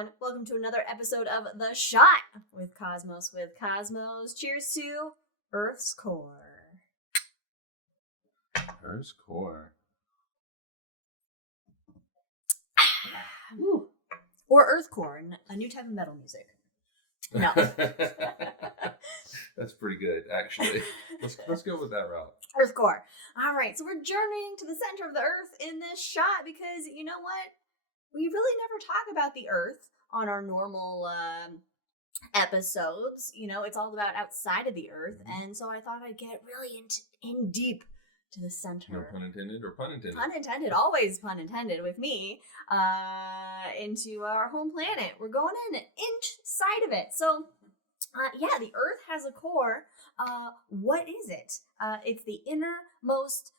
everyone. Welcome to another episode of The Shot with Cosmos Cheers to Earth's core. Earth's core. Or Earth core, a new type of metal music. No. That's pretty good, actually. Let's go with that route. Earth core. All right, so we're journeying to the center of the Earth in this shot because, you know what? We really never talk about the Earth on our normal episodes. You know, it's all about outside of the Earth. Mm-hmm. And so I thought I'd get really in deep to the center. No pun intended or pun intended? Pun intended, always pun intended with me, into our home planet. We're going inside of it. So, the Earth has a core. What is it? It's the innermost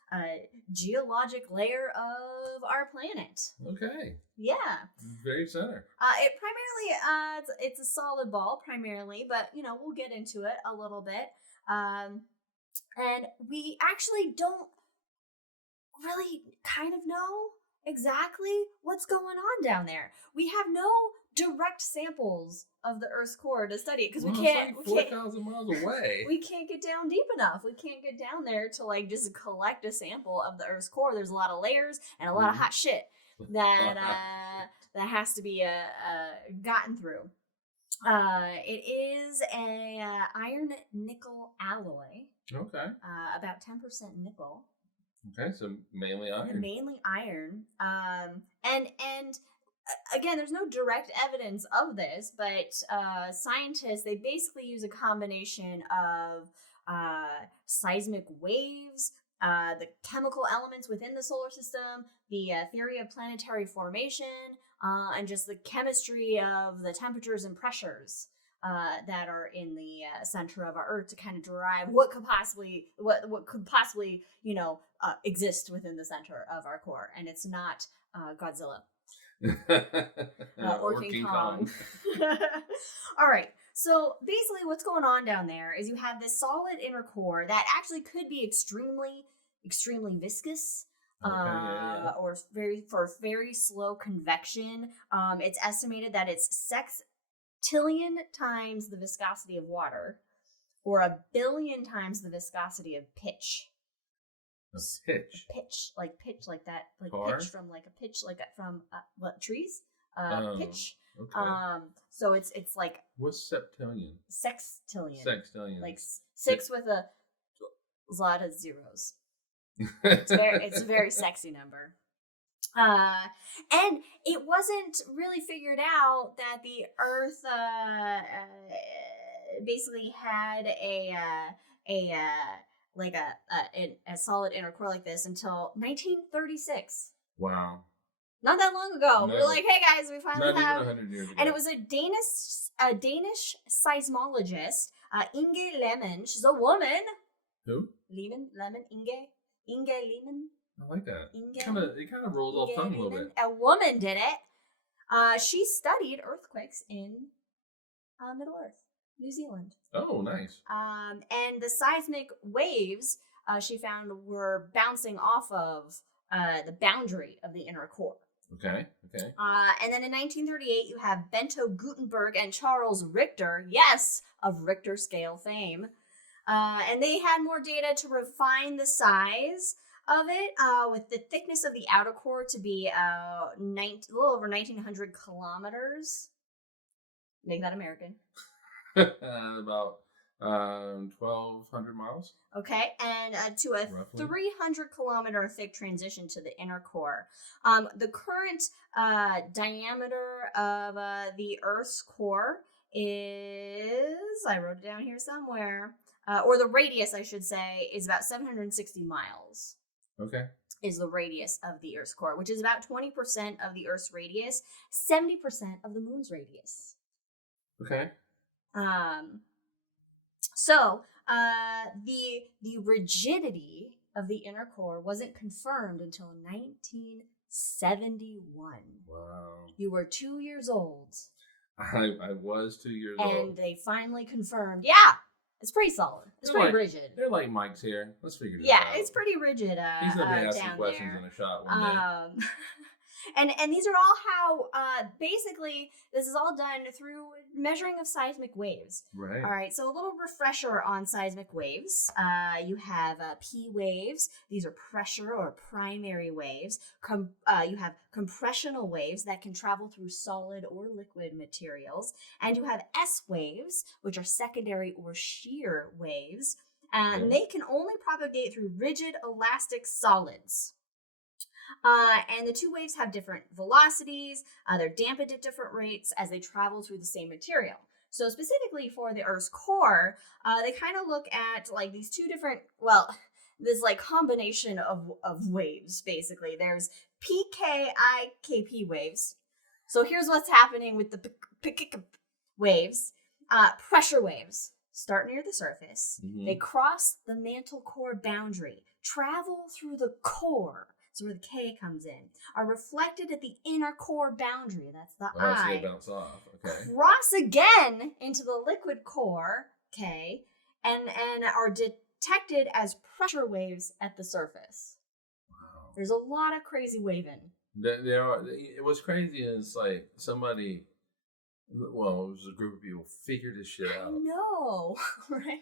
geologic layer of our planet. Okay. Yeah. Very center. It primarily, it's a solid ball primarily, but, you know, we'll get into it a little bit. And we actually don't really kind of know exactly what's going on down there. We have no direct samples of the Earth's core to study it because we can't. It's like 4,000 miles away. We can't get down deep enough. We can't get down there to like just collect a sample of the Earth's core. There's a lot of layers and a lot of hot shit that that has to be gotten through. It is a iron nickel alloy. Okay. About 10% nickel. Okay, so mainly iron. Mainly iron. And again, there's no direct evidence of this, but scientists, they basically use a combination of seismic waves, the chemical elements within the solar system, the theory of planetary formation, and just the chemistry of the temperatures and pressures that are in the center of our Earth to kind of derive what could possibly, you know, exist within the center of our core. And it's not Godzilla. Or King Kong. All right. So basically what's going on down there is you have this solid inner core that actually could be extremely viscous. Or very slow convection. It's estimated that it's sextillion times the viscosity of water, or 1 billion times the viscosity of pitch. Pitch like that, like Car? pitch from like a pitch, like from trees. Pitch. Okay. So it's like what's septillion? Sextillion. Like six with a lot of zeros. It's a very sexy number. And it wasn't really figured out that the Earth basically had a solid inner core like this until 1936. Wow. Not that long ago. No. We're like, hey guys, we finally Not have. Even 100 years ago. And it was a Danish seismologist, Inge Lehmann. She's a woman. Who? Inge Lehmann. I like that. It kind of rolls off tongue a little bit. A woman did it. She studied earthquakes in Middle Earth, New Zealand. Oh, nice. And the seismic waves she found were bouncing off of the boundary of the inner core. Okay. And then in 1938, you have Bento Gutenberg and Charles Richter, yes, of Richter scale fame. And they had more data to refine the size of it, with the thickness of the outer core to be a little over 1,900 kilometers. Make that American. About 1,200 miles. Okay, and to a roughly 300 kilometer thick transition to the inner core. The current diameter of the Earth's core is, I wrote it down here somewhere, or the radius, I should say, is about 760 miles. Okay. Is the radius of the Earth's core, which is about 20% of the Earth's radius, 70% of the moon's radius. Okay. So the rigidity of the inner core wasn't confirmed until 1971. Wow. You were 2 years old. I was 2 years old. And they finally confirmed, it's pretty solid. It's pretty rigid. They're like Mike's here. Let's figure this out. Yeah, it's pretty rigid. He's going to be asking questions in a shot one day. And these are all how basically this is all done through measuring of seismic waves. Right. All right, so a little refresher on seismic waves. You have P waves. These are pressure or primary waves. You have compressional waves that can travel through solid or liquid materials. And you have S waves, which are secondary or shear waves. And they can only propagate through rigid, elastic solids. And the two waves have different velocities. They're dampened at different rates as they travel through the same material. So specifically for the Earth's core, they kind of look at like these two different, this like combination of waves, basically. There's PKIKP waves. So here's what's happening with the waves. Pressure waves start near the surface. Mm-hmm. They cross the mantle core boundary, travel through the core, so where the K comes in, are reflected at the inner core boundary, that's the I. So they bounce off. Okay. Cross again into the liquid core, K, and are detected as pressure waves at the surface. Wow. There's a lot of crazy waving. There are. What's crazy is like somebody, well, it was a group of people figured this shit out. I know, right?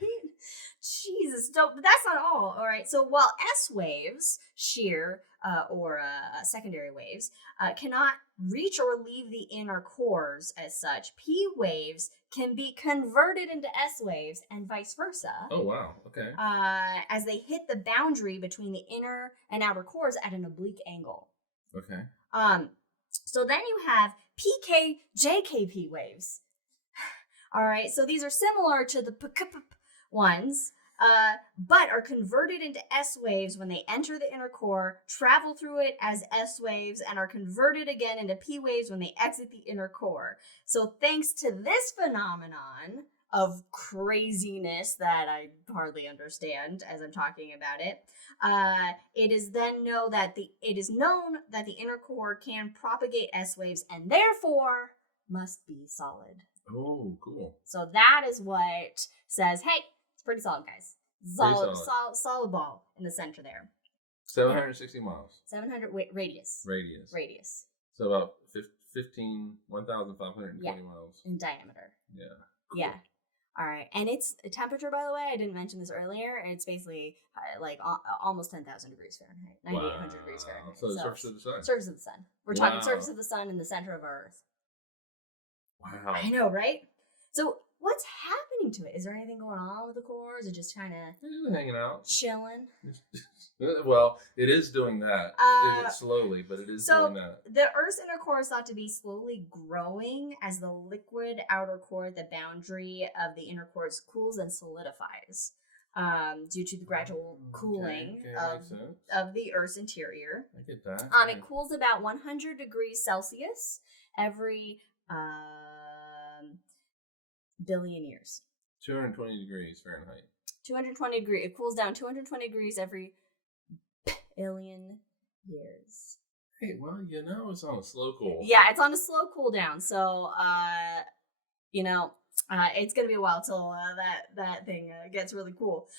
Jesus, but that's not all right? So while S waves, shear or secondary waves, cannot reach or leave the inner cores as such, P waves can be converted into S waves and vice versa. Oh, wow. Okay. As they hit the boundary between the inner and outer cores at an oblique angle. Okay. So then you have PKJKP waves. All right, so these are similar to the PKP ones, but are converted into S waves when they enter the inner core, travel through it as S waves, and are converted again into P waves when they exit the inner core. So thanks to this phenomenon of craziness that I hardly understand as I'm talking about it, it is known that the inner core can propagate S waves and therefore must be solid. Oh, cool. So that is what says, hey, it's pretty solid, guys. Solid ball in the center there. 760 miles. 700 radius. So about 1,520 miles. In diameter. Yeah. Cool. Yeah. All right. And it's temperature, by the way, I didn't mention this earlier. It's basically like almost 10,000 degrees Fahrenheit. 9,800 degrees Fahrenheit. So the surface of the sun. Surface of the sun. We're talking surface of the sun in the center of our Earth. Wow. I know, right? So what's happening to it? Is there anything going on with the core? Is it just kind of hanging out? Chilling? Well, it is doing that. Slowly, but it is doing that. The Earth's inner core is thought to be slowly growing as the liquid outer core at the boundary of the inner core cools and solidifies due to the gradual cooling of the Earth's interior. I get that. It cools about 100 degrees Celsius every billion years. 220 degrees Fahrenheit. 220 degrees. It cools down 220 degrees every billion years. Hey, well, it's on a slow cool. Yeah, it's on a slow cool down. So, it's going to be a while till that thing gets really cool.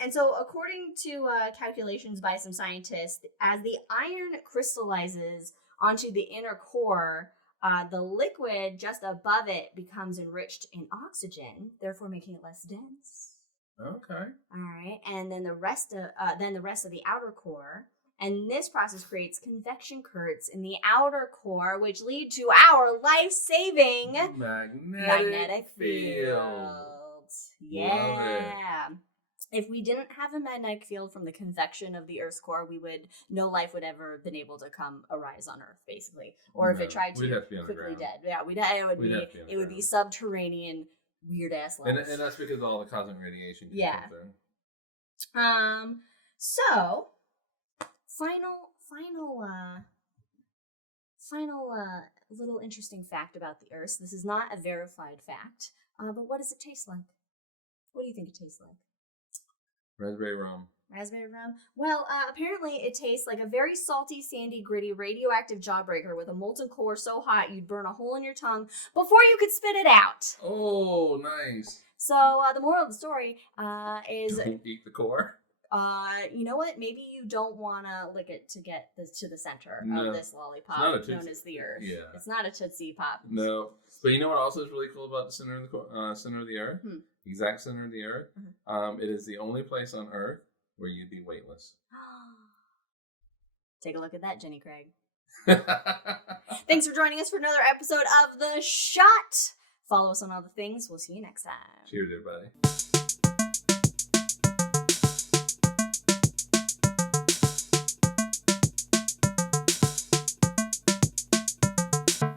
And so according to calculations by some scientists, as the iron crystallizes onto the inner core, the liquid just above it becomes enriched in oxygen, therefore making it less dense. Okay. All right, and then the rest of the outer core, and this process creates convection currents in the outer core, which lead to our life-saving magnetic field. Yeah. If we didn't have a magnetic field from the convection of the Earth's core, no life would ever have been able to arise on Earth, basically. Or if it tried to, quickly dead. Yeah, it would be subterranean, weird ass life. And that's because of all the cosmic radiation. Yeah. So final little interesting fact about the Earth. This is not a verified fact, but what does it taste like? What do you think it tastes like? Raspberry rum. Well, apparently it tastes like a very salty, sandy, gritty, radioactive jawbreaker with a molten core so hot you'd burn a hole in your tongue before you could spit it out. Oh, nice. So the moral of the story is... Don't eat the core. you know what? Maybe you don't want to lick it to get this to the center No, of this lollipop it's not a Tootsie. known as the Earth. Yeah. It's not a Tootsie Pop. No. But you know what also is really cool about the center of the center of the Earth? Exact center of the Earth. It is the only place on Earth where you'd be weightless. Take a look at that, Jenny Craig. Thanks for joining us for another episode of The Shot. Follow us on all the things. We'll see you next time. Cheers, everybody.